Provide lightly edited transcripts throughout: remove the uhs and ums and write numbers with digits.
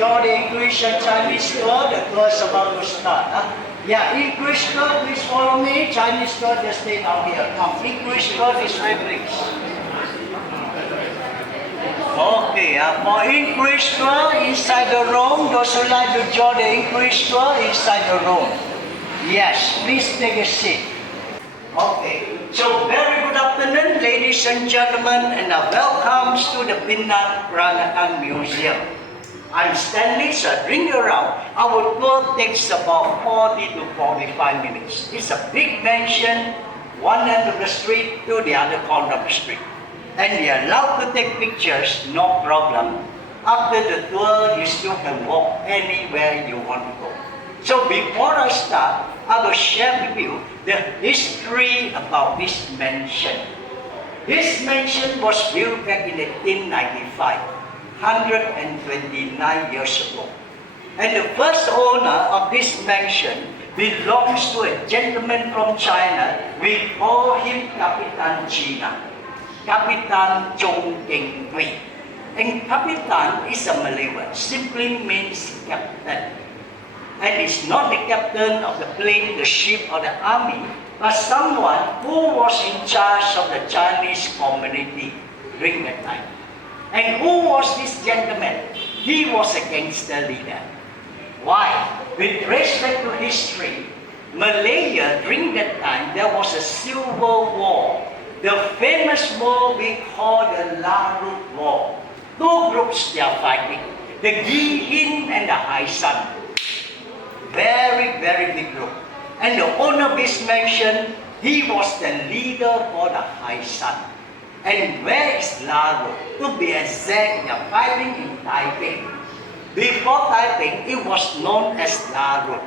Enjoy the English and Chinese tour. The tour is about to start. Yeah, English tour, please follow me. Chinese tour, just stay down here. Come, English tour is fabrics. Okay, for English tour inside the room, those who like to join the English tour inside the room. Yes, please take a seat. Okay, so very good afternoon, ladies and gentlemen, and welcome to the Pinang Peranakan Museum. I'm Stanley, so I bring you around. Our tour takes about 40 to 45 minutes. It's a big mansion, one end of the street to the other corner of the street. And you're allowed to take pictures, no problem. After the tour, you still can walk anywhere you want to go. So before I start, I will share with you the history about this mansion. This mansion was built back in 1895, 129 years ago. And the first owner of this mansion belongs to a gentleman from China. We call him Kapitan China, Kapitan Chung Keng Quee. And Kapitan is a Malay word, simply means captain. And it's not the captain of the plane, the ship, or the army, but someone who was in charge of the Chinese community during that time. And who was this gentleman? He was a gangster leader. Why? With respect to history, Malaysia during that time, there was a civil war. The famous war we call the Larut War. Two groups they are fighting, the Gihin and the Haisan. Very, very big group. And the owner of this mansion, he was the leader for the Haisan. And where is Larut? To be exact, they are fighting in Taiping. Before Taiping, it was known as Larut.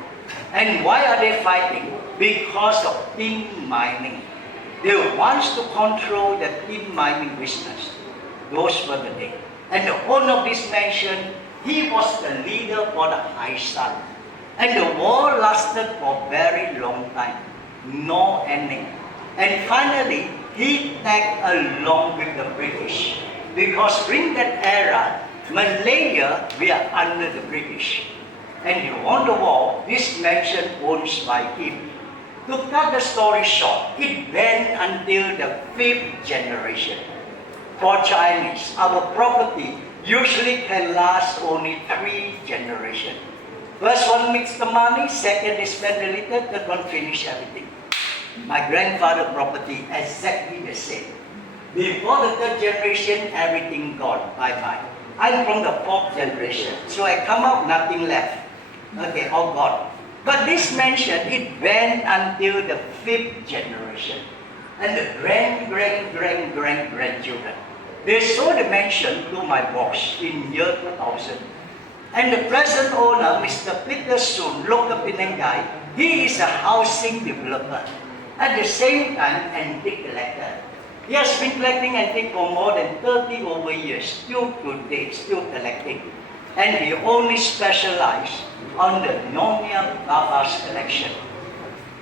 And why are they fighting? Because of tin mining. They want to control the tin mining business. Those were the days. And the owner of this mansion, he was the leader for the Haisan. And the war lasted for a very long time. No ending. And finally, he tagged along with the British. Because during that era, Malaya, we are under the British. And you on the wall, this mansion owned by him. To cut the story short, it went until the 5th generation. For Chinese, our property usually can last only 3 generations. First one makes the money, second is spend a little, third one finish everything. My grandfather property exactly the same. Before the 3rd generation, everything gone, bye-bye. I'm from the 4th generation, so I come out, nothing left. Okay, all gone. But this mansion, it went until the 5th generation. And the grandchildren. They sold the mansion to my boss in year 2000. And the present owner, Mr. Peter Soon, local Penang guy, he is a housing developer. At the same time, antique collector. He has been collecting antique for more than 30 over years, still today, still collecting. And he only specializes on the Nyonya Baba's collection.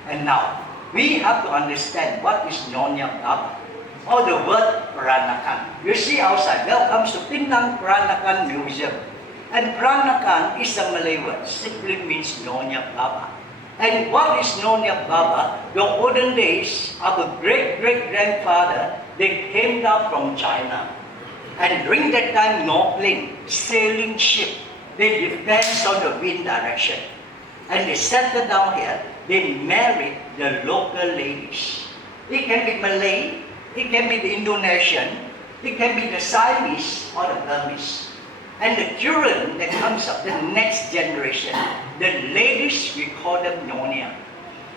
And now, we have to understand what is Nyonya Baba, or the word Peranakan. You see outside, welcome to Pinang Peranakan Museum. And Peranakan is a Malay word, simply means Nyonya Baba. And what is Nyonya Baba? The olden days, our great-great-grandfather, they came down from China. And during that time, no plane, sailing ship. They depend on the wind direction. And they settled down here, they married the local ladies. It can be Malay, it can be the Indonesian, it can be the Siamese or the Burmese. And the children that comes up, the next generation, the ladies, we call them Nyonya.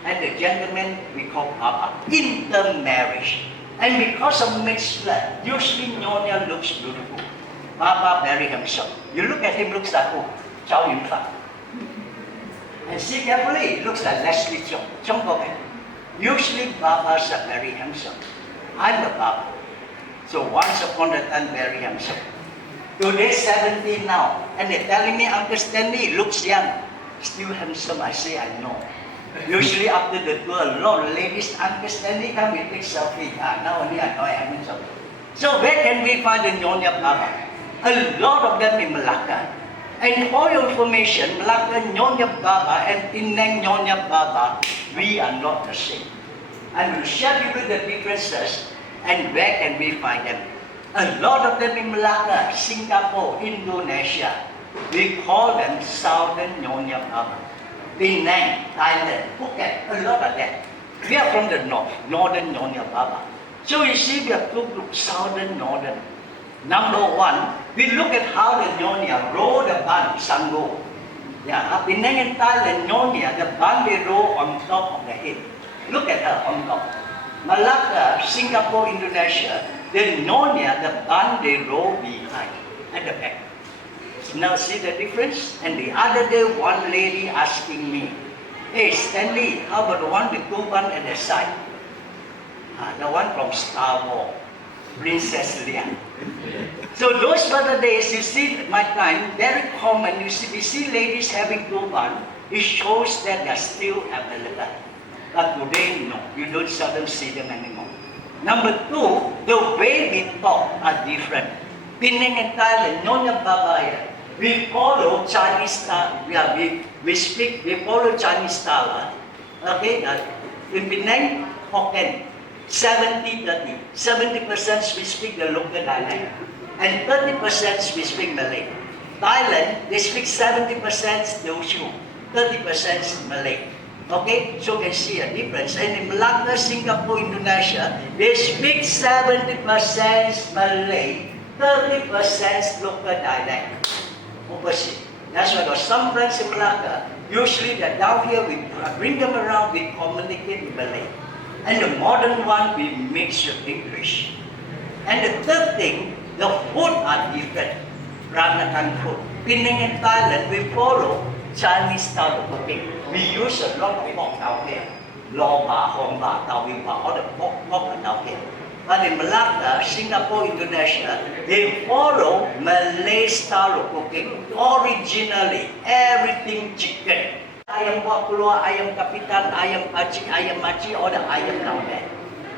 And the gentlemen, we call Papa. Intermarriage. And because of mixed blood, usually Nyonya looks beautiful. Papa very handsome. You look at him, looks like who? Chow Yun-Fat. And see carefully, it looks like Leslie Chung. Chung Keng Quee. Usually Babas are very handsome. I'm the Baba. So once upon a time, very handsome. Today 17 now. And they're telling me, Uncle Stanley looks young. Still handsome. I say, I know. Usually after the tour, a lot of ladies, Uncle Stanley, come we take selfie. Now only I know I'm handsome. So where can we find the Nyonya Baba? A lot of them in Malacca. And for your information, Malacca Nyonya Baba and Penang Nyonya Baba, we are not the same. I will share with you the differences and where can we find them. A lot of them in Malacca, Singapore, Indonesia. We call them Southern Nyonya Baba. Penang, Thailand, Phuket, a lot of them. We are from the north, Northern Nyonya Baba. So you see, we have two groups, Southern, Northern. Number one, we look at how the Nyonya roll the bun, sango. Yeah, Penang and Thailand, Nyonya, the bun they roll on top of the head. Look at her on top. Malacca, Singapore, Indonesia, the Nyonya, the bun they roll behind at the back. Now see the difference? And the other day, one lady asking me, hey Stanley, how about the one with two bun at the side? The one from Star Wars, Princess Leia. So those were the days, you see, at my time, very common, we see ladies having two bun. It shows that they're still available. But today, no, you don't seldom see them anymore. Number two, the way we talk are different. Penang and Thailand, Nyonya Babaya, we follow Chinese style. Yeah, we follow Chinese style. Okay, in Penang, Hokkien, 70-30. 70% we speak the local dialect, and 30% we speak Malay. Thailand, they speak 70% Teochew, 30% Malay. Okay, so you can see a difference. And in Malacca, Singapore, Indonesia, they speak 70% Malay, 30% local dialect. Opposite. That's why I got some friends in Malacca. Usually they're down here, we bring them around, we communicate in Malay. And the modern one, we mix with English. And the third thing, the food are different. Peranakan food. Penang and Thailand, we follow Chinese style of cooking. We use a lot of pork down here. Lo ba, hong ba, tau wi ba, all the pork are down here. But in Malacca, Singapore, Indonesia, they follow Malay style of cooking. Originally, everything chicken. Ayam buah keluar, ayam kapitan, ayam pacik, ayam maci, all the ayam down there.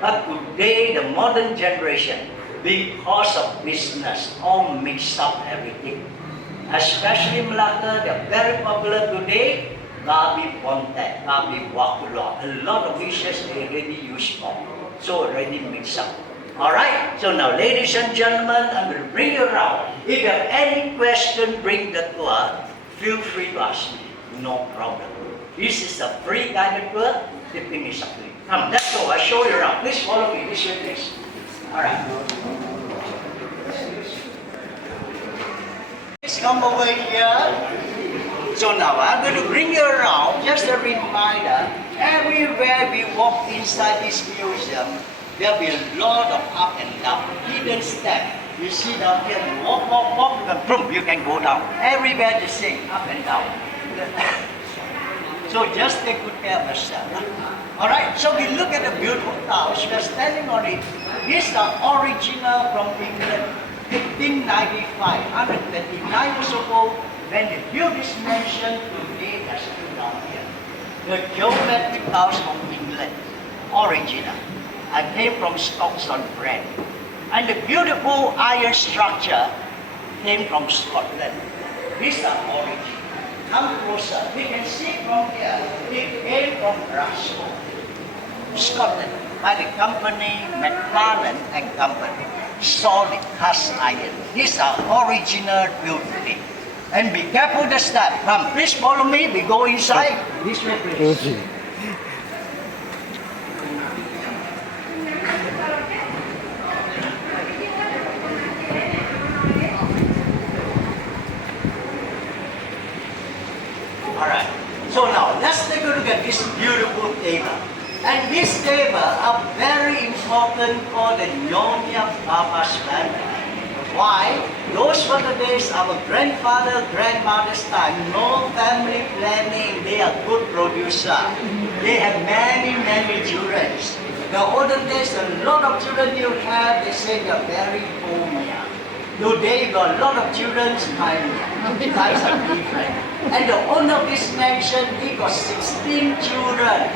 But today, the modern generation, because of business, all mix up everything. Especially in Malacca, they're very popular today. Babi pontet, babi buah keluar. A lot of dishes they already use pork. So already mixed up. Alright, so now ladies and gentlemen, I'm going to bring you around. If you have any question, bring the tour. Feel free to ask me. No problem. This is a free guided tour. Tipping is up to you. Come, let's go. I'll show you around. Please follow me. This way, please. Alright. Please come over here. So now I'm going to bring you around. Just a reminder. Everywhere we walk inside this museum, there'll be a lot of up and down, hidden steps. You see down here, you walk, and boom, you can go down. Everywhere the same, up and down. So just take good care of yourself. Alright, so we look at the beautiful house. We are standing on it. These are original from England. 1595, 129 years ago, when they built this mansion, today they're still down here. The geometric house from England, original. I came from Stockton-on-Trent. And the beautiful iron structure came from Scotland. These are original. Come closer. We can see from here, it came from Glasgow, Scotland, by the company McLaren and Company. Solid cast iron. These are original beauty. And be careful the step. Come, please follow me. We go inside. This way, please. Okay. Alright. So now, let's take a look at this beautiful table. And this table are very important for the Nyonya Baba's family. Why? Those were the days our grandfather, grandmother's time, no family planning, they are good producer. They have many children. The olden days, a lot of children you have, they say they are very poor. Today, you got a lot of children, times are different. And the owner of this mansion, he got 16 children.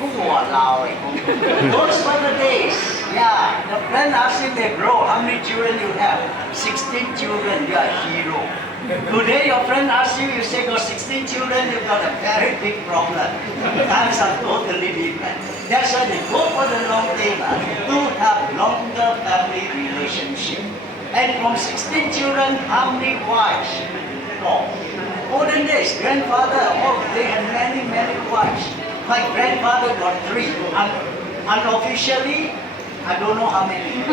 Those were the days. Yeah, the friend asked him, they grow, how many children you have? 16 children, you are a hero. Today your friend asks you, you say got 16 children, you've got a very big problem. Times are totally different. That's why they go for the long table to have longer family relationship. And from 16 children, how many wives? 4. Olden days, grandfather, they had many wives. My grandfather got 3. Unofficially, I don't know how many.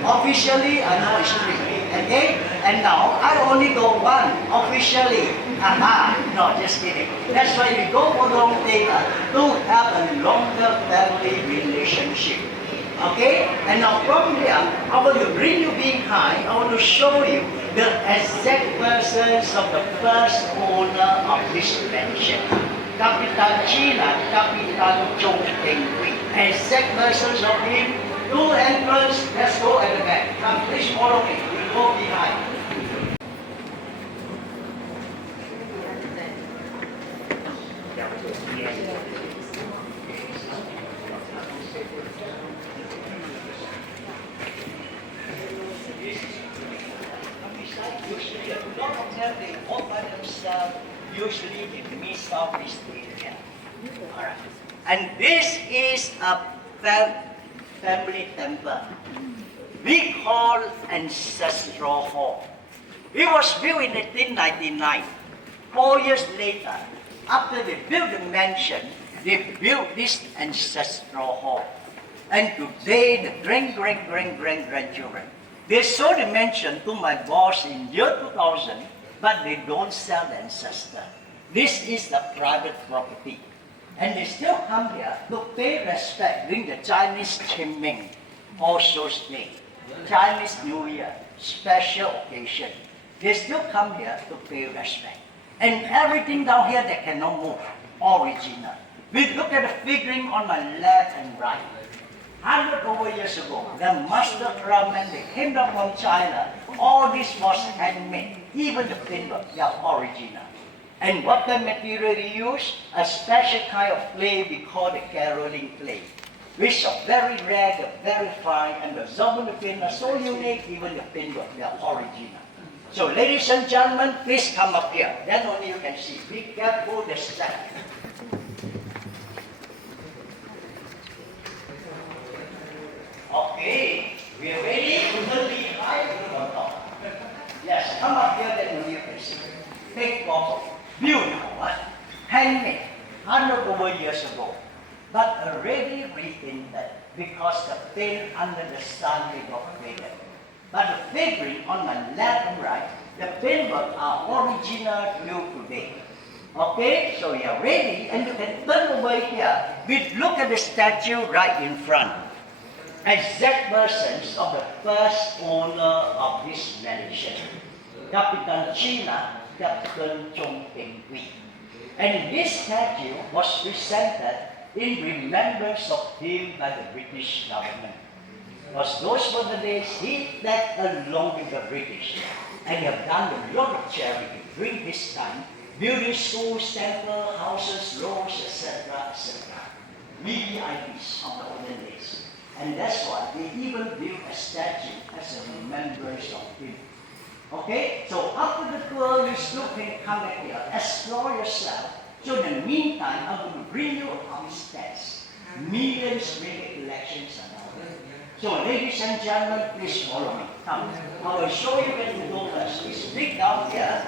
Officially, I know it's 3. Okay? And now I only go one officially. Haha, no, just kidding. That's why we go for long taker to have a longer family relationship. Okay? And now from here, I want to bring you behind. I want to show you the exact persons of the first owner of this mansion. Kapitan China, Kapitan Chung Keng Quee. Exact persons of him. Two entrance, let's go at the back. Come, please follow me. We'll go behind. Usually, a lot of them, they walk by themselves, usually in the Southeast Asia. Alright. And this is a family temple. We call ancestral hall. It was built in 1899. 4 years later, after they built the mansion, they built this ancestral hall. And today, the grandchildren, they sold the mansion to my boss in year 2000, but they don't sell the ancestor. This is the private property. And they still come here to pay respect during the Chinese Qingming, also Day, Chinese New Year, special occasion. They still come here to pay respect. And everything down here they cannot move, original. We look at the figuring on my left and right. 100 over years ago, the master craftsmen, they came down from China. All this was handmade, even the paintwork, they are original. And what kind of material they use? A special kind of clay we call the caroling clay, which are very rare, they're very fine, and the job of the paint are so unique, even the paintwork, they are original. So ladies and gentlemen, please come up here. Then only you can see. Be careful the step. Okay, we are ready to the behind on top. Yes, come up here, then only you can see. Big bottle. Beautiful, huh? Handmade, 100 over years ago, but already repainted because the paint under the sun they got faded. But the figuring on my left and right, the paintwork are original till today. Okay, so you are ready, and you can turn over here. We look at the statue right in front. Exact persons of the first owner of this mansion, Kapitan China, Captain Chung Keng Quee. And this statue was presented in remembrance of him by the British government. Because those were the days he led along with the British. And he have done a lot of charity during this time, building schools, temples, houses, roads, etc., etc. VIPs of the olden days. And that's why they even built a statue as a remembrance of him. Okay, so after the tour, you still can come back here, explore yourself. So in the meantime, I'm going to bring you upstairs. Millions really collections and all that. So ladies and gentlemen, please follow me. Come, I will show you where to go first. It's big down here.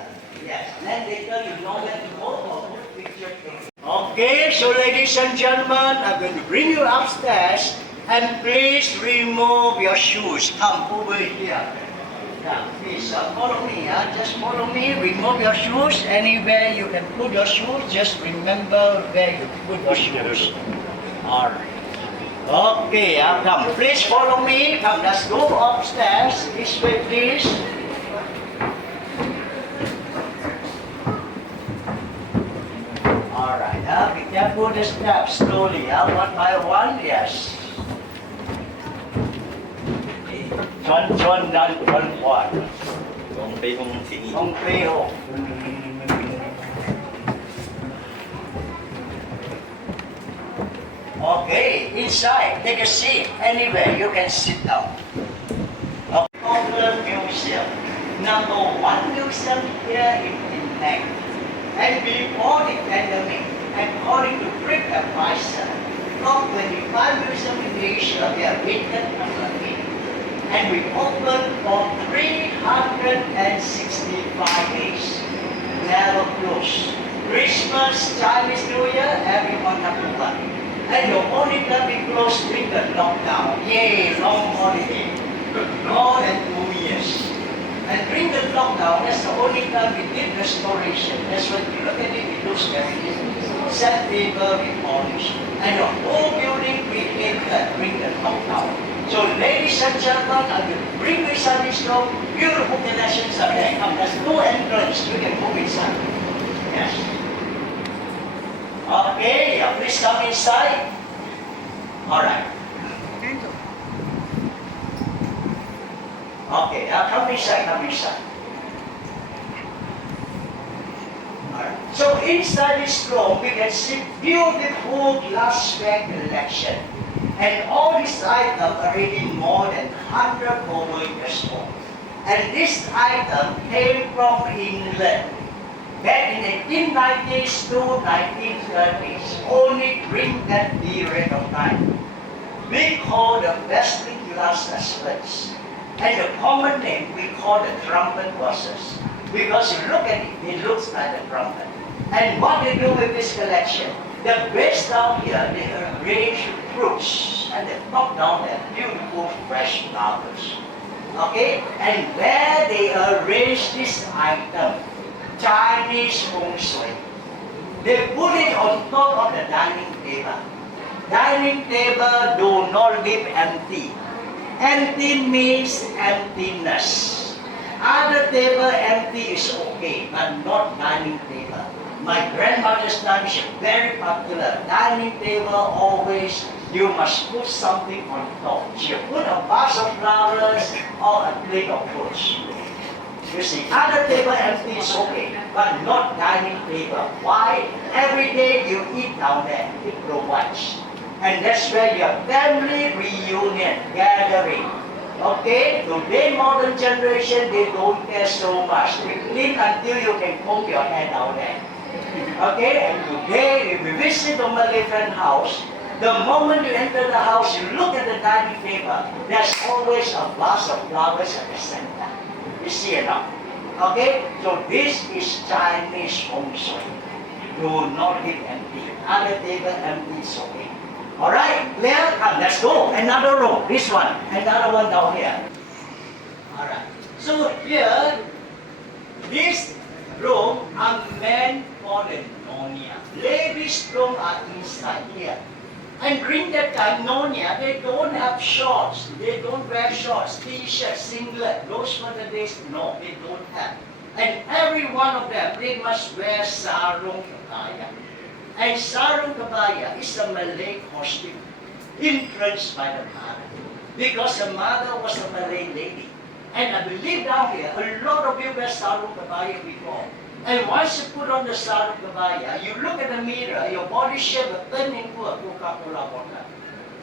Yes, then later you know where to go for good picture taking. Okay, so ladies and gentlemen, I'm going to bring you upstairs. And please remove your shoes. Come over here. Now, please follow me. Just follow me. Remove your shoes. Anywhere you can put your shoes, just remember where you put your shoes. All right. Okay, come. Please follow me. Come, let's go upstairs. This way, please. All right. Be careful the steps. Slowly. One by one. Yes. Chuan dan chuan huan. Hong Pei Hong. Okay, inside, take a seat. Anywhere you can sit down. Popular museum, #1 museum here in Penang. And before the pandemic, according to TripAdvisor, top 25 museums in Asia, they are rated #8. And we open for 365 days. Never close. Christmas, Chinese New Year, everyone have to work. And you only can be closed during the lockdown. Yay, long holiday. More than 2 years. And during the lockdown, that's the only time we did restoration. That's when you look at it, it looks very different. Sandpaper with polish. And the whole building became that during the lockdown. So ladies and gentlemen, I will bring this on this show. Beautiful collections are there. Come, there's no entrance. You can go inside. Yes. Okay, please come inside. Alright. Okay, come inside, come inside. Alright. So inside this room, we can see beautiful glassware collection. And all these items are really more than 100 over years old. And this item came from England. Back in the 1890s to 1930s, only during that period of time. We call the Wesley glass as and the common name we call the trumpet vases. Because you look at it, it looks like a trumpet. And what they do with this collection, the base down here, they arrange fruits, and the top down there, beautiful fresh flowers. Okay? And where they arrange this item, Chinese feng shui, they put it on top of the dining table. Dining table do not leave empty. Empty means emptiness. Other table empty is okay, but not dining table. My grandmother's time is very popular. Dining table always, you must put something on top. She put a vase of flowers or a plate of fruits. You see, other table empty is okay, but not dining table. Why? Every day you eat down there, it provides. And that's where your family reunion, gathering. Okay? Today, modern generation, they don't care so much. They clean until you can comb your hair down there. Okay? And today, if you visit a Malay friend house, the moment you enter the house, you look at the dining table, there's always a vase of flowers at the center. You see it now? Okay? So this is Chinese feng shui. Do not leave empty. Other table empty is okay. Alright, clear? Come, let's go. Another row. This one. Another one down here. Alright. So here, this room are meant for the Nyonya. Ladies' room are inside here. And during that time, Nyonya, they don't have shorts. They don't wear shorts, t-shirts, singlet. Those were the days, no, they don't have. And every one of them, they must wear sarung kebaya. And sarung kebaya is a Malay costume, influenced by the mother. Because the mother was a Malay lady. And I believe down here, a lot of you wear sarung kebaya before. And once you put on the sarung kebaya, you look at the mirror, your body shape will turn into a Coca-Cola bottle.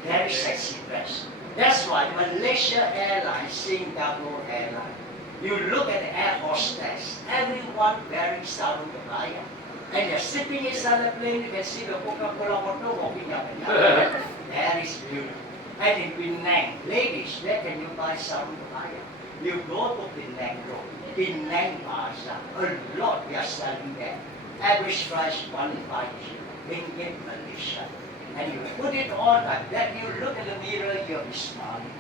Very sexy dress. That's why Malaysia Airlines, Singapore Airlines, you look at the air hostess, everyone wearing sarung kebaya. And you're sitting inside the plane, you can see the Coca-Cola bottle walking up and down. That is beautiful. And in Penang, ladies, where can you buy sarung kebaya? You go to Penang Road, Penang Plaza. A lot we are selling there. Average price 1.5 ringgit Malaysia. And you put it on like that, you look at the mirror, you'll be smiling.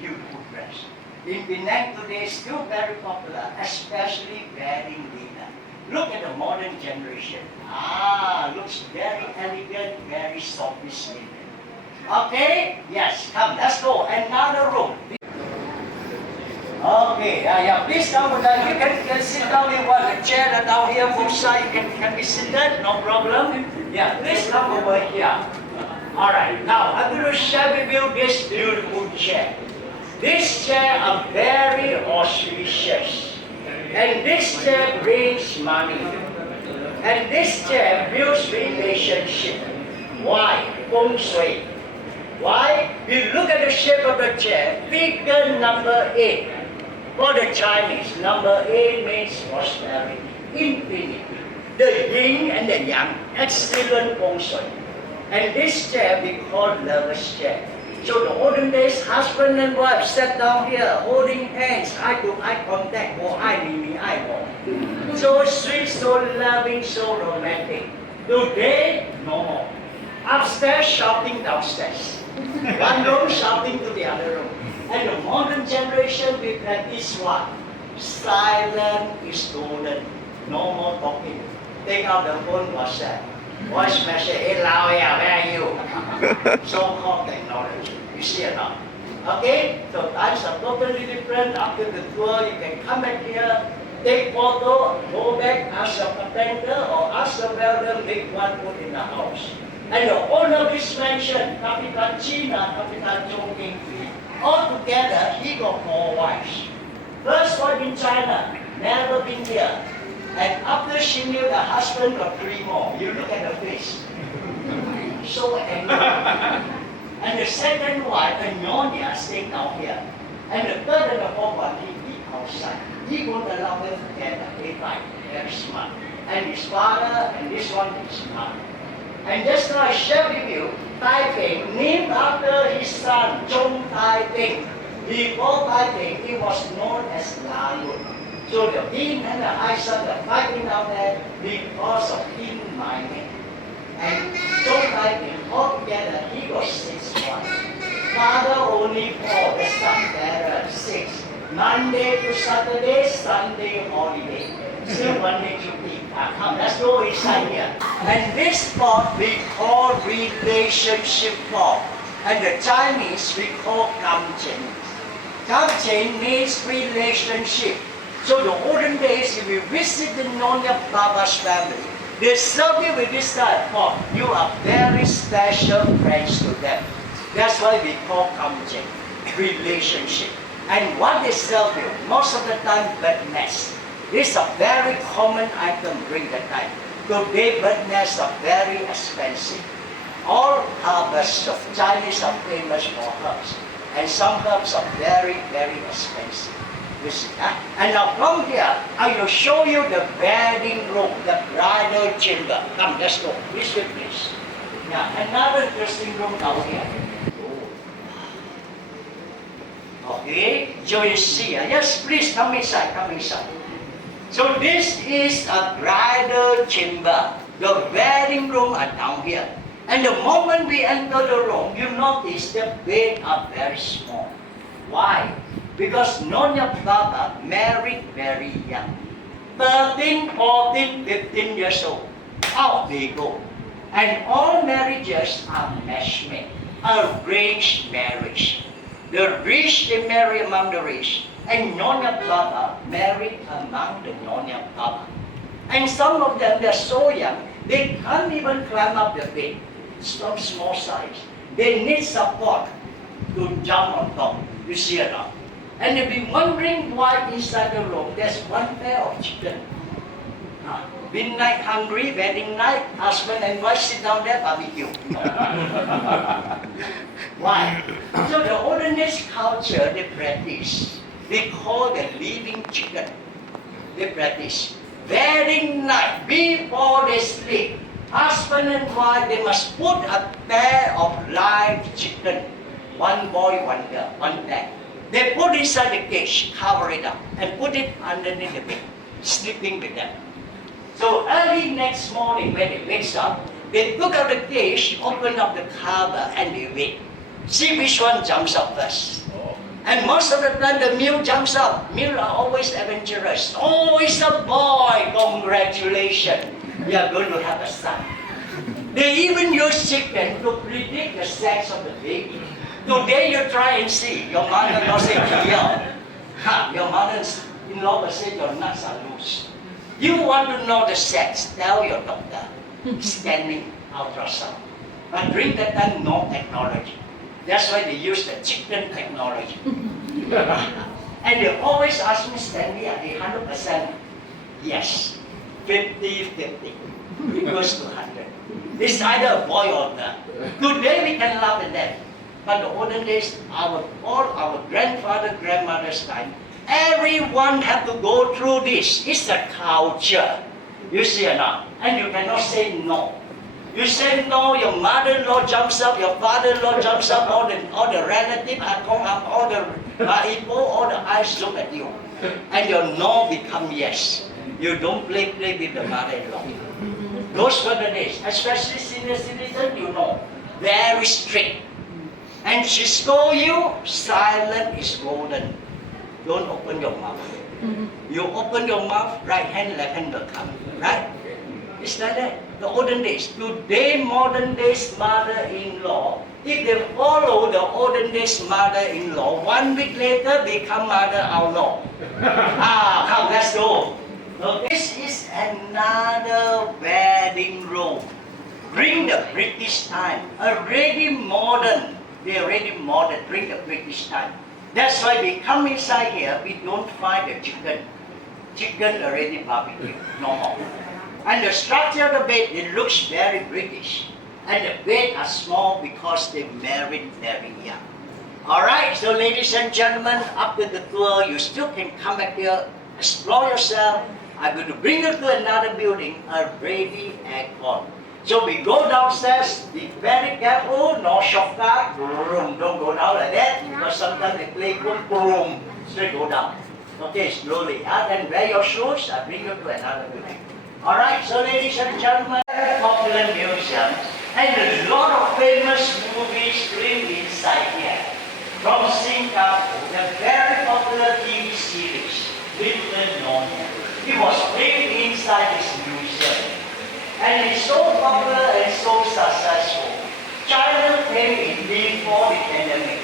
Beautiful dress. In Penang today, still very popular, especially wearing linen. Look at the modern generation. Looks very elegant, very soft linen. Okay? Yes, come, let's go. Another room. Okay, please come with that. You can sit down in one. The chair that down here, both sides, you can be seated, no problem. Yeah, please come over here. Alright, now I'm going to share with you this beautiful chair. This chair are very auspicious. And this chair brings money. And this chair builds relationship. Why? Feng shui. Why? You look at the shape of the chair, figure number 8. For the Chinese, number 8 means prosperity, infinity. The yin and the yang, excellent feng shui. And this chair we call lover's chair. So the olden days, husband and wife sat down here, holding hands, eye to eye contact, or eye me, eye more. So sweet, so loving, so romantic. Today, no more. Upstairs shouting downstairs. One room shouting to the other room. And the modern generation, we practice what? Silent is golden. No more talking. Take out the phone, WhatsApp. Voice message, hey Lao, yeah, where are you? So-called technology. You see it now? Okay? So times are totally different. After the tour, you can come back here, take photo, go back, ask your carpenter or ask the welder, make one put in the house. And the owner of this mansion, Kapitan China, Kapitan Chung Keng Quee, all together, he got 4 wives. First one in China, never been here. And after she knew the husband got 3 more. You look at her face. So angry. And the second wife, a Nyonya, staying down here. And the third and the fourth one, he eat outside. He won't allow them together. They fight. Very smart. And his father, and this one is smart. And just now I share with you, Taiping, named after his son, Chung Taiping. Before Taiping, he was known as Lalut. So the Bin and the Hai Son are fighting down there because of tin mining. And Chung Taiping, altogether, he got 6 wives. Father only 4, the son bearer 6. Monday to Saturday, Sunday holiday. Still Monday to eat. Come, let's go inside here. And this spot we call relationship spot. And the Chinese we call Kamchen. Kamchen means relationship. So the olden days, if you visit the Nyonya Baba's family, they serve you with this type of you are very special friends to them. That's why we call Kamchen, relationship. And what they serve you, most of the time, bird nest. This is a very common item during the time. Today, bird nests are very expensive. All harvests of Chinese are famous for herbs. And some herbs are very, very expensive. You see, and now from here, I will show you the wedding room, the bridal chamber. Come, let's go. Please, please. Now, another interesting room down here. Okay, so you see, yes, please come inside, come inside. So this is a bridal chamber. The wedding room are down here. And the moment we enter the room, you notice the beds are very small. Why? Because Nyonya Baba married very young. 13, 14, 15 years old. Out they go. And all marriages are matchmade, arranged marriage. The rich, they marry among the rich. And Nyonya Baba married among the Nyonya Baba. And some of them, they're so young, they can't even climb up the bed. It's from small size. They need support to jump on top. You see it now? And you'll be wondering why inside the room there's 1 pair of chicken. Midnight hungry, wedding night, husband and wife sit down there, barbecue. Why? So the olden days culture, they practice. They call the living chicken. They practice. Wedding night, before they sleep, husband and wife, they must put a pair of live chicken. 1 boy, 1 girl, 1 pair. They put inside the cage, cover it up, and put it underneath the bed, sleeping with them. So early next morning when they wake up, they took out the cage, open up the cover, and they wait. See which one jumps up first. And most of the time the male jumps up. Male are always adventurous. Oh, it's a boy! Congratulations! You are going to have a son. They even use chicken to predict the sex of the baby. Today you try and see. Your mother-in-law say, your mother-in-law will say your nuts are loose. You want to know the sex, tell your doctor. Scanning ultrasound. But during that time, no technology. That's why they use the chicken technology. And they always ask me, Stanley, are they 100%? Yes. 50-50. It goes to 100. It's either a boy or a girl. Today we can laugh at them. But the olden days, all our grandfather, grandmother's time, everyone had to go through this. It's a culture. You see it now. And you cannot say no. You say no, your mother-in-law jumps up, your father-in-law jumps up, all the relatives are going up, all the all the eyes look at you. And your no become yes. You don't play with the mother-in-law. Those were the days, especially senior citizen, you know, very strict. And she scold you, silent is golden. Don't open your mouth. You open your mouth, right hand, left hand will come, right? It's like that. The olden days. Today, modern days mother-in-law, if they follow the olden days mother-in-law, 1 week later become mother-in-law. Come, let's go. So this is another wedding robe. During the British time, already modern. They already modern during the British time. That's why we come inside here, we don't find the chicken. Chicken already barbecued, no more. And the structure of the bed, it looks very British. And the bed are small because they married very young. Alright, so ladies and gentlemen, after the tour, you still can come back here, explore yourself. I'm going to bring you to another building, already aircon. So we go downstairs, be very careful, no shortcut, boom, don't go down like that, because sometimes they play boom, boom, straight go down. Okay, slowly, then wear your shoes, I'll bring you to another building. Alright, so ladies and gentlemen, popular museum, and a lot of famous movies filmed inside here. From Singapore, the very popular TV series, Nyonya. It was filmed inside this museum. And it's so popular and so successful. China came in before the pandemic.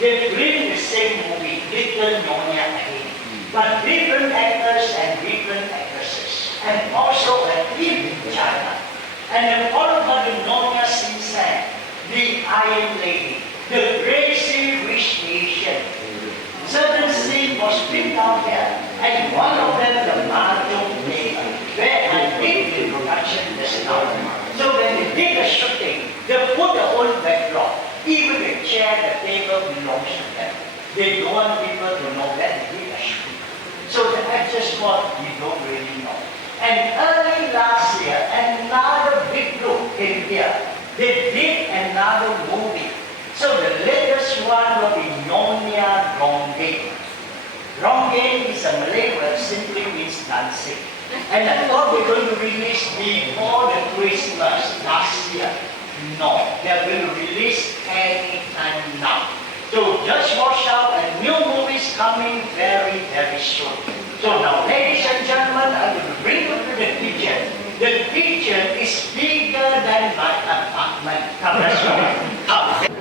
They filmed the same movie, Nyonya again. But different actors and different actresses. And also a team in China. And then followed by the Nyonya Sinsang, the Iron Lady, the crazy rich Asian. Certain scene was filmed down here, and one of them, the Mahjong Lady, where I did the production this time. So when they did the shooting, they put the whole backdrop, even the chair, the table belongs to them. They don't want people to know that they did a shooting. So the actors thought, we don't really know. And early last year, another big group came here. They did another movie. So the latest one will be Nyonya Ronggeng. Ronggeng is a Malay word, simply means dancing. And I thought we're going to release before the Christmas last year. No, they're going to release anytime now. So just watch out, and new movies coming very, very soon. So now, ladies and gentlemen, I'm going to bring you to the kitchen. The kitchen is bigger than my apartment. Come, let's go. Come.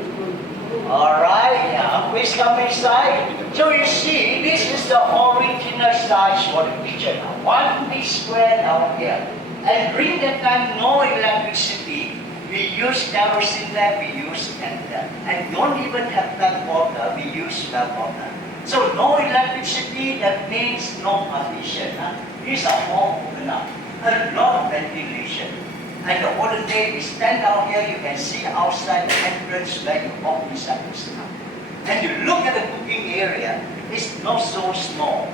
Alright, please come inside. So you see, this is the original size for the kitchen. One big square down here. And during that time, no electricity. We use kerosene lamp, we use candle. And don't even have tap water, we use tap water. So no electricity, that means no partition. These are all open up. A lot of ventilation. And the olden day, we stand out here, you can see outside the entrance where you walk inside the stuff. And you look at the cooking area, it's not so small.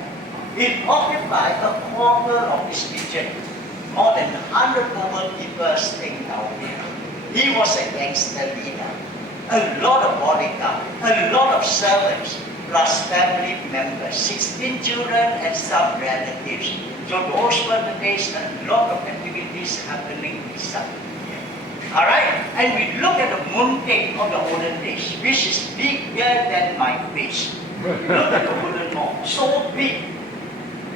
It occupies a quarter of this kitchen. More than 100 over people staying down here. He was a gangster leader. A lot of bodyguards, a lot of servants, plus family members, 16 children and some relatives. So those were the days, a lot of activities happening inside here. Alright, and we look at the mooncake of the olden days, which is bigger than my face. Look at the wooden mold, so big.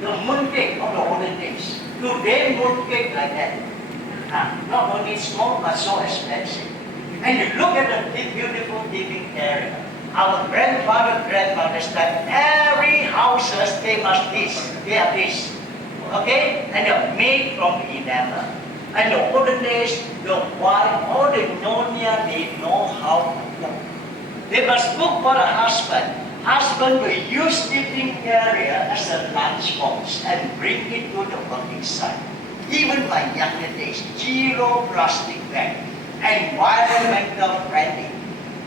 The mooncake of the olden days. Today mooncake like that. Not only small, but so expensive. And you look at the beautiful living area. Our grandmother's time, every houses, they must this, they are this. Okay? And they're made from enamel. And the olden days, the wife, all the Nyonya, they know how to cook. They must cook for the husband. Husband will use living area as a lunchbox and bring it to the working site. Even my younger days, zero plastic bag, environmental friendly.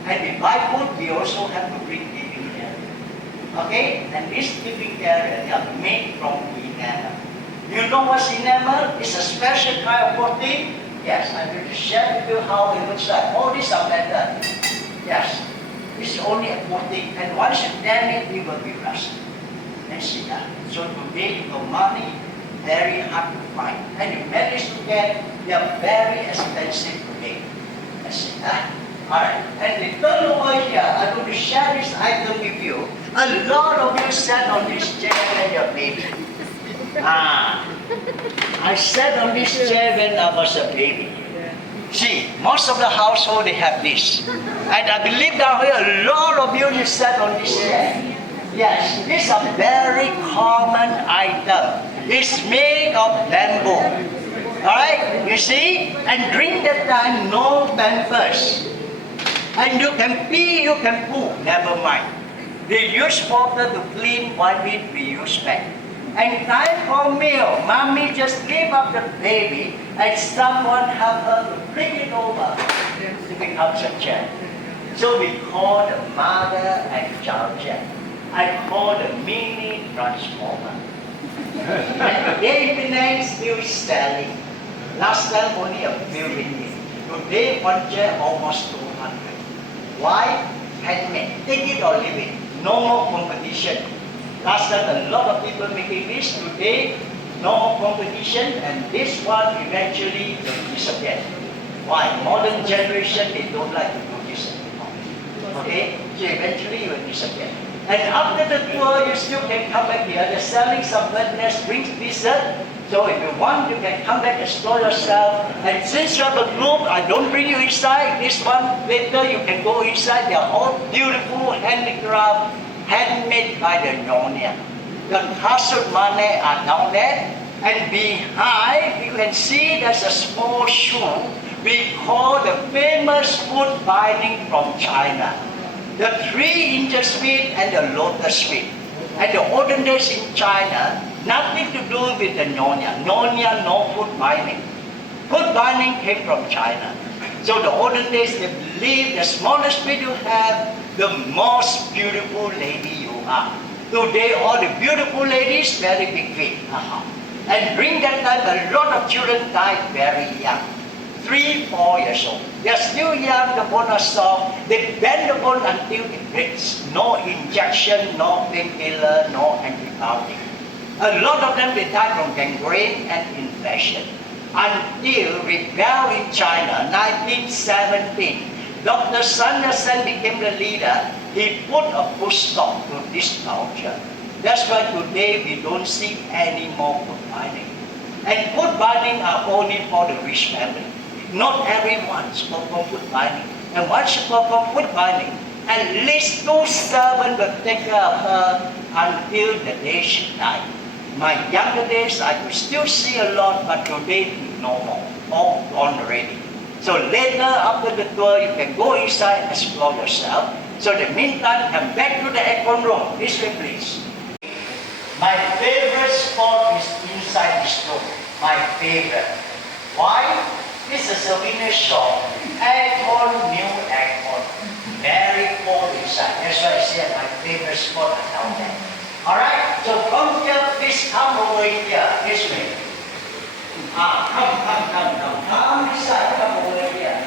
And if buy food, we also have to bring living area. Okay? And this living area, they are made from enamel. You know what's enamel? It's a special kind of coating. Yes, I'm going to share with you how it looks like. All these are metal. Yes. This is only a coating. And once you tan it, it will be rusty. And see that. So today, you got money, very hard to find. And you manage to get, they are very expensive today. And see that. Alright, and the third over here, I'm going to share this item with you. A lot of you sat on this chair when you're baby. I sat on this chair when I was a baby. See, most of the household, they have this. And I believe down here, a lot of you sat on this chair. Yes, this is a very common item. It's made of bamboo. Alright, you see? And during that time, no pampers. And you can pee, you can poo, never mind. They use water to clean, wipe it, we use back. And time for meal, mommy just gave up the baby and someone help her to bring it over to become a chair. So we call the mother and child chair. I call the mini transformer. And today in Penang still selling. Last time only a few ringgit. Today one chair almost 200. Why? Handmade. Take it or leave it. No more competition. Last time a lot of people making this. Today, no more competition, and this one eventually will disappear. Why? Modern generation, they don't like to do this anymore. Okay? So eventually it will disappear. And after the tour, you still can come back here. They're selling some wetness drinks, dessert. So if you want, you can come back and store yourself. And since you have a group, I don't bring you inside. This one, later you can go inside. They're all beautiful, handicraft, handmade by the Nyonya. The castle money are down there. And behind, you can see there's a small shoe we call the famous wood binding from China. The 3-inch feet and the lotus feet. And the olden days in China, nothing to do with the Nyonya. Nyonya, no foot binding. Foot binding came from China. So the olden days, they believe the smallest feet you have, the most beautiful lady you are. Today, all the beautiful ladies, very big feet. And during that time, a lot of children died very young. 3, 4 years old. They're still young, the bone are soft. They bend the bone until it breaks. No injection, no painkiller, no antibiotic. A lot of them, they die from gangrene and infection. Until rebel in China, 1917, Dr. Sanderson became the leader. He put a full stop to this culture. That's why today we don't see any more foot binding. And foot binding are only for the rich family. Not everyone's perform foot binding. And once you perform foot binding, at least 2 servants will take care of her until the day she died. My younger days, I could still see a lot, but today, no more. All gone already. So later, after the tour, you can go inside, explore yourself. So in the meantime, come back to the aircon room. This way, please. My favorite spot is inside this room. My favorite. Why? This is a souvenir shop. Aircon, new aircon. Very cold inside. That's why I say my favorite spot is down there. Alright? So from here, please come over here. This way. Come inside. Come over here.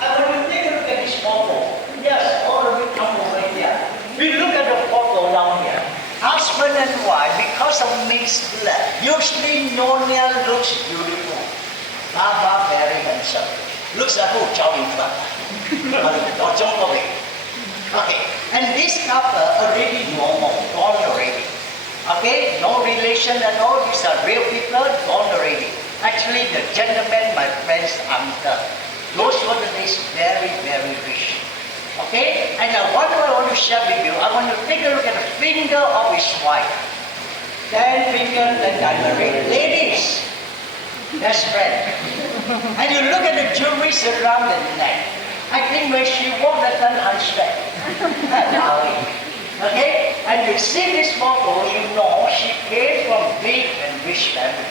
I want you to take a look at this photo. Yes, all of you come over here. We look at the photo down here. Husband and wife, because of mixed blood, usually Nyonya looks beautiful. Baba very handsome. Looks like who? Chow in front. Or Chung Keng Quee. Okay, and this couple already normal, gone already. Okay, no relation at all. These are real people, gone already. Actually, the gentleman, my friend's uncle. Those were the days very, very rich. Okay, and what I want to share with you, I want to take a look at the finger of his wife. 10 fingers and diamond. Ladies, best friend. And you look at the jewelry around the neck. I think when she walked that time hunchback. Okay, and you see this photo, you know she came from big and rich family.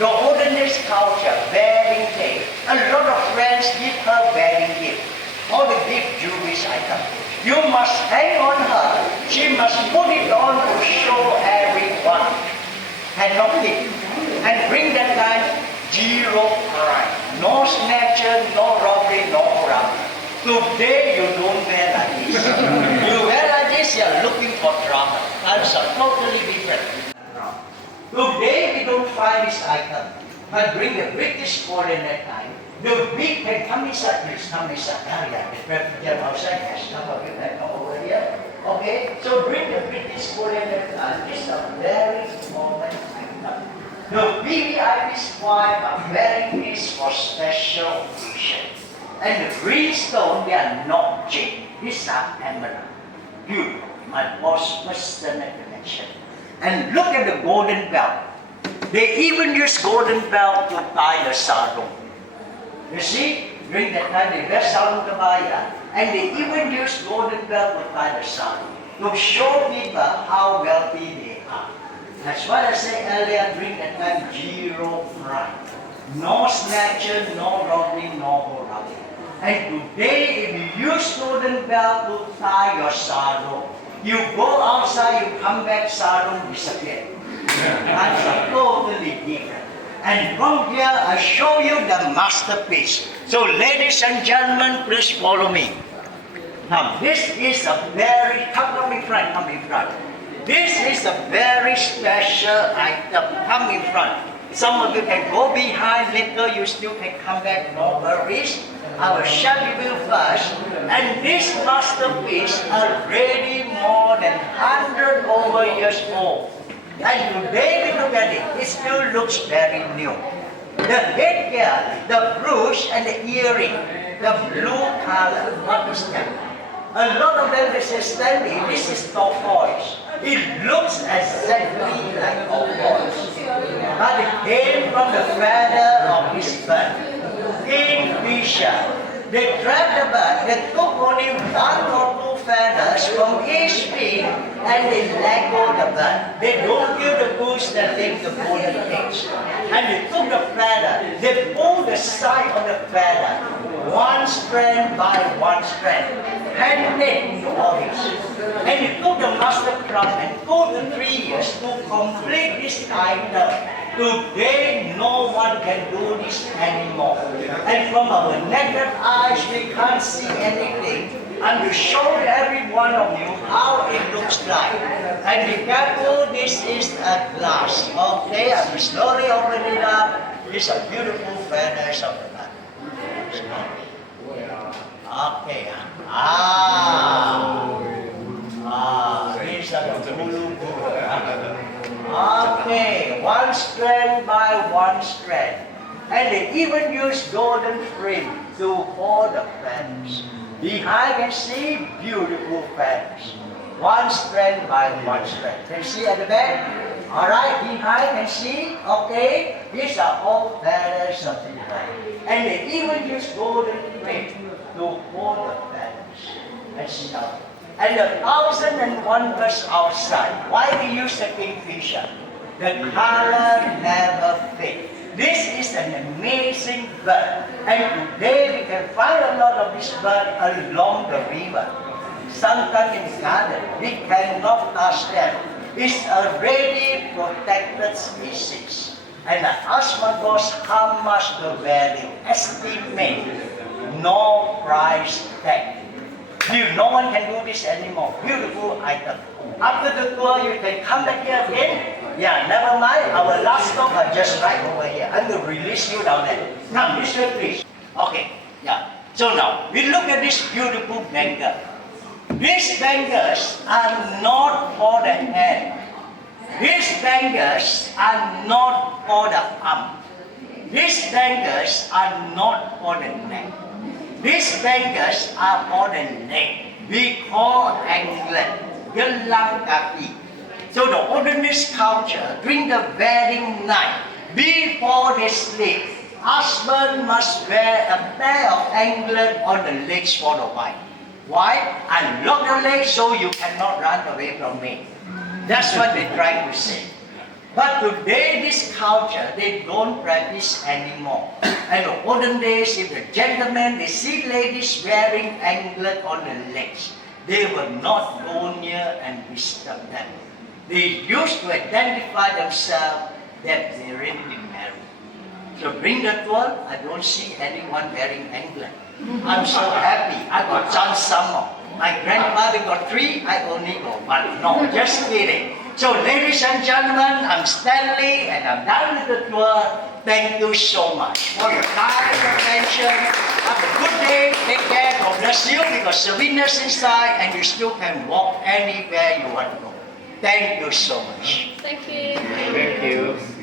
The olden days culture, wedding day. A lot of friends give her wedding gift. All the big jewelry items. You must hang on her. She must put it on to show everyone. And not it. And bring that time 0 crime. No snatcher, no robbery, no corruption. Today you don't wear like this. You wear like this, you're looking for trouble. Times are totally different. Today we don't find this item. But during the British colonial time, The big can come inside, please come inside. Yeah. The representative outside, yes. Come over here, come over here. Okay, so bring the British Colonial and this is a very important item. The VVIP wife are wearing this for special occasion. And the green stone, they are not jade. These are emerald. Beautiful. My most Western connection. And look at the golden belt. They even use golden belt to tie the sarong. You see, during that time they wear sarong kebaya, and they even use golden belt to tie the sarong to show people how wealthy they are. That's what I said earlier, during that time, zero crime. No snatcher, no robbery, no robbery. And today, if you use golden belt to tie your sarong, you go outside, you come back, sarong disappear. That's totally different. And from here, I show you the masterpiece. So ladies and gentlemen, please follow me. Now, this is a very, come in front. This is a very special item. Come in front. Some of you can go behind, later you still can come back, no worries. I will show you first. And this masterpiece already more than 100 over years old. And today we look at it, it still looks very new. The headgear, the brooch and the earring, the blue color, what is that? A lot of them they say, Stanley, this is tortoise. It looks exactly like tortoise. But it came from the feather of his bird. Kingfisher. They trapped the bird, they took only one or two feathers from each wing and they let go the bird. They don't give the goose the leg, the golden eggs. And they took the feather, they pulled the side of the feather, one strand by one strand, handmade into orange. And they took the master craft and took the 3 years to complete this item. Today, no one can do this anymore. And from our naked eyes, we can't see anything. And we show every one of you how it looks like. And be careful, this is a glass. Okay, I will slowly open it up. These are beautiful feathers of the bat. Okay. These are the bulu. Okay, one strand by one strand. And they even use golden frame to hold the feathers. Behind you can see beautiful feathers. One strand by one strand. Can you see at the back? Alright, behind can see, okay, these are all feathers of the bird. And they even use golden frame to hold the feathers. And see now. And the 1,001 birds outside. Why we use the kingfisher? The color never fades. This is an amazing bird. And today we can find a lot of this bird along the river. Sometimes in the garden, we cannot touch them. It's already protected species. And I ask my boss how much the value. Estimate. No price tag. No one can do this anymore. Beautiful item. After the tour, you can come back here again. Yeah, never mind. Our last stop are just right over here. I'm going to release you down there. Come this way, please. Okay. Yeah. So now, we look at this beautiful bangle. These bangles are not for the hand. These bangles are not for the arm. These bangles are not for the neck. These bangles are for the neck. We call anklet, gelang kaki. So the oldenest culture, during the wedding night, before they sleep, husband must wear a pair of anklet on the legs for the wife. Why? Unlock the legs so you cannot run away from me. That's what they try to say. But today, this culture, they don't practice anymore. And in the olden days, if the gentlemen, they see ladies wearing anklet on the legs, they will not go near and disturb them. They used to identify themselves that they already been married. So during the tour, I don't see anyone wearing anklet. I'm so happy. I got John Summer. My grandfather got 3, I only got 1. No, just kidding. So, ladies and gentlemen, I'm Stanley and I'm done with the tour. Thank you so much for your time and attention. Have a good day. Take care. God bless you because souvenirs inside and you still can walk anywhere you want to go. Thank you so much. Thank you. Thank you.